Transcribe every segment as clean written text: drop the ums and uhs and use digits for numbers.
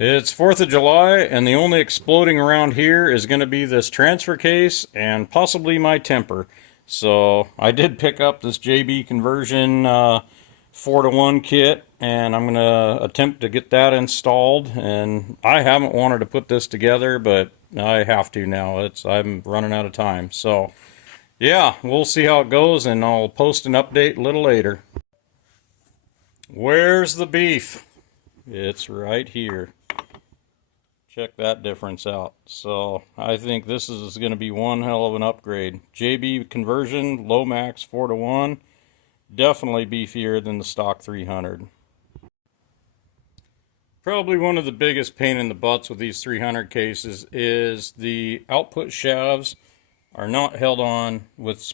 It's 4th of July, and the only exploding around here is going to be this transfer case and possibly my temper. So I did pick up this JB conversion 4-to-1 kit, and I'm going to attempt to get that installed. And I haven't wanted to put this together, but I have to now. I'm running out of time. So yeah, we'll see how it goes, and I'll post an update a little later. Where's the beef? It's right here. Check that difference out. So I think this is going to be one hell of an upgrade. JB conversion, low max 4-to-1, definitely beefier than the stock 300. Probably one of the biggest pain in the butts with these 300 cases is the output shafts are not held on with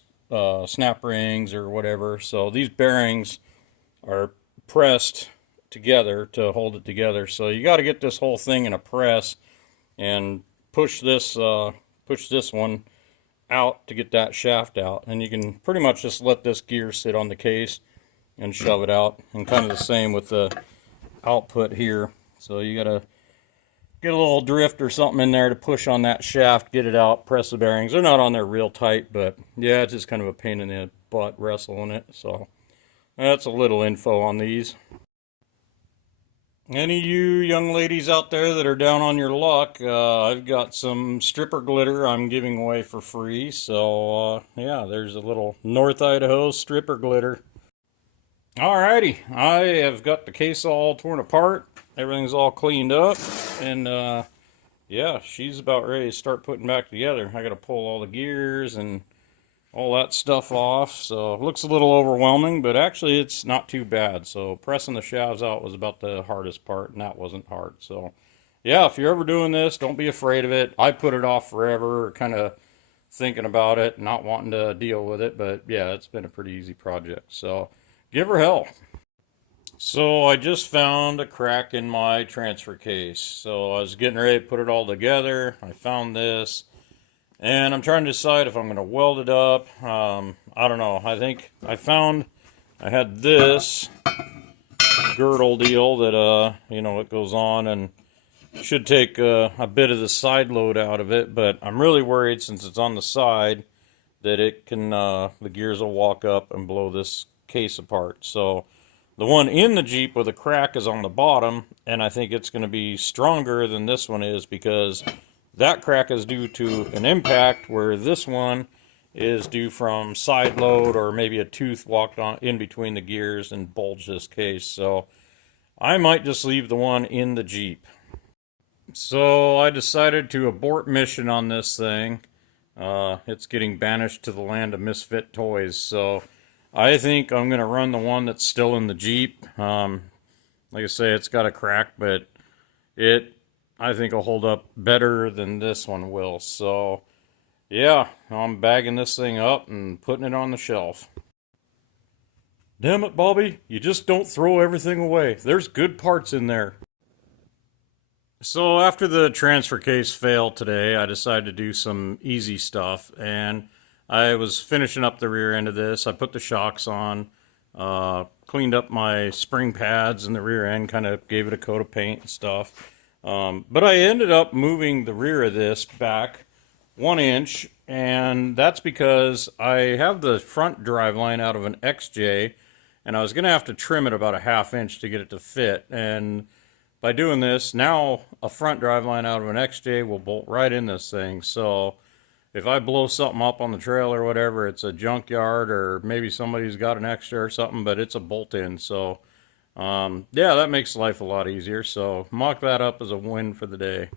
snap rings or whatever. So these bearings are pressed together to hold it together. So you got to get this whole thing in a press and push this one out to get that shaft out. And you can pretty much just let this gear sit on the case and shove it out. And kind of the same with the output here. So you got to get a little drift or something in there to push on that shaft, get it out, press the bearings. They're not on there real tight, but yeah, it's just kind of a pain in the butt wrestling it. So that's a little info on these. Any of you young ladies out there that are down on your luck, I've got some stripper glitter I'm giving away for free. So yeah, there's a little North Idaho stripper glitter. Alrighty, I have got the case all torn apart. Everything's all cleaned up, and yeah, she's about ready to start putting back together. I got to pull all the gears and all that stuff off, so it looks a little overwhelming, but actually it's not too bad. So pressing the shafts out was about the hardest part, and that wasn't hard. So yeah, if you're ever doing this, don't be afraid of it. I put it off forever, kind of thinking about it, not wanting to deal with it, but yeah, it's been a pretty easy project. So give her hell. So I just found a crack in my transfer case. So I was getting ready to put it all together. I found this. And I'm trying to decide if I'm going to weld it up. I don't know. I think I had this girdle deal that, it goes on and should take a bit of the side load out of it. But I'm really worried, since it's on the side, that it can, the gears will walk up and blow this case apart. So the one in the Jeep with a crack is on the bottom, and I think it's going to be stronger than this one is, because that crack is due to an impact, where this one is due from side load, or maybe a tooth walked on in between the gears and bulged this case. So I might just leave the one in the Jeep. So I decided to abort mission on this thing. It's getting banished to the land of misfit toys. So I think I'm going to run the one that's still in the Jeep. Like I say, it's got a crack, but I think will hold up better than this one will. So yeah, I'm bagging this thing up and putting it on the shelf. Damn it, Bobby, you just don't throw everything away. There's good parts in there. So after the transfer case failed today, I decided to do some easy stuff, and I was finishing up the rear end of this. I put the shocks on, cleaned up my spring pads in the rear end, kind of gave it a coat of paint and stuff. But I ended up moving the rear of this back 1 inch, and that's because I have the front driveline out of an XJ, and I was going to have to trim it about a 1/2 inch to get it to fit. And by doing this, now a front driveline out of an XJ will bolt right in this thing. So if I blow something up on the trail or whatever, it's a junkyard, or maybe somebody's got an extra or something, but it's a bolt-in. So yeah, that makes life a lot easier. So mock that up as a win for the day.